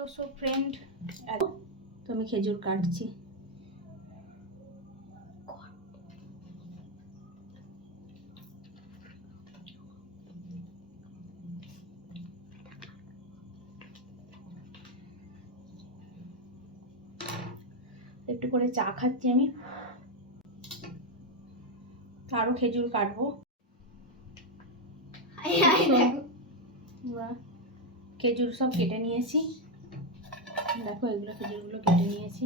তো so friend, তো আমি খেজুর কাটছি। একটু করে চা খাচ্ছি আমি, আরো খেজুর কাটবো। খেজুর সব কেটে নিয়েছি, দেখো এগুলো খেজুরগুলো কেটে নিয়েছি।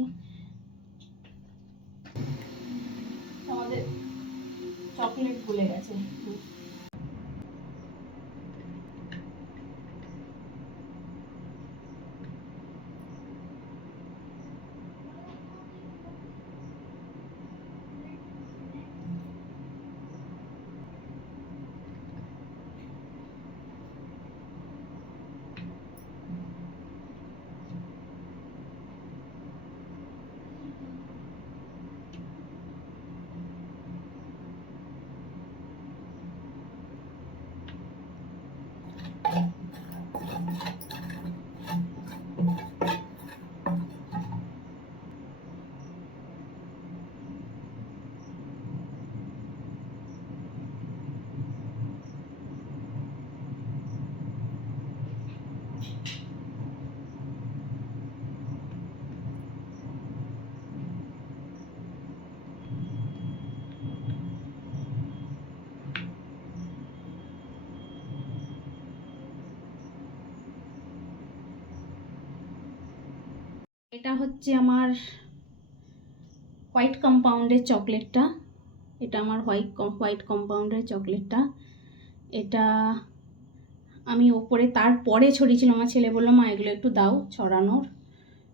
আমাদের চকলেট ভুলে গেছে। এটা হচ্ছে আমার হোয়াইট কম্পাউন্ডের চকলেটটা। এটা আমার হোয়াইট কম্পাউন্ডের চকলেটটা। এটা আমি ওপরে তারপরে ছড়িয়েছিলাম, আমার ছেলে বললো মা এগুলো একটু দাও ছড়ানোর,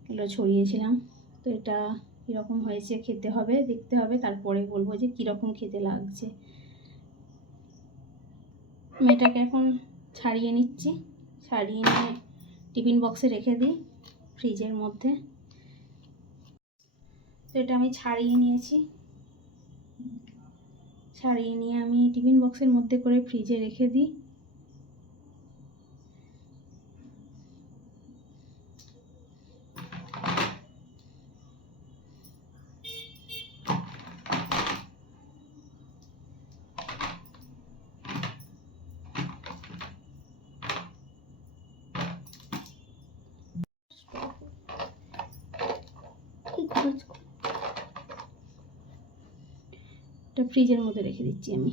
এগুলো ছড়িয়েছিলাম। তো এটা কীরকম হয়েছে খেতে হবে, দেখতে হবে, তারপরে বলবো যে কীরকম খেতে লাগছে। মেয়েটাকে এখন ছাড়িয়ে নিচ্ছি, ছাড়িয়ে নিয়ে টিফিন বক্সে রেখে দিই ফ্রিজের মধ্যে। তো এটা আমি ছাড়িয়ে নিয়েছি, ছাড়িয়ে নিয়ে আমি টিফিন বক্সের মধ্যে করে ফ্রিজে রেখে দিই। এটা ফ্রিজের মধ্যে রেখে দিচ্ছি আমি।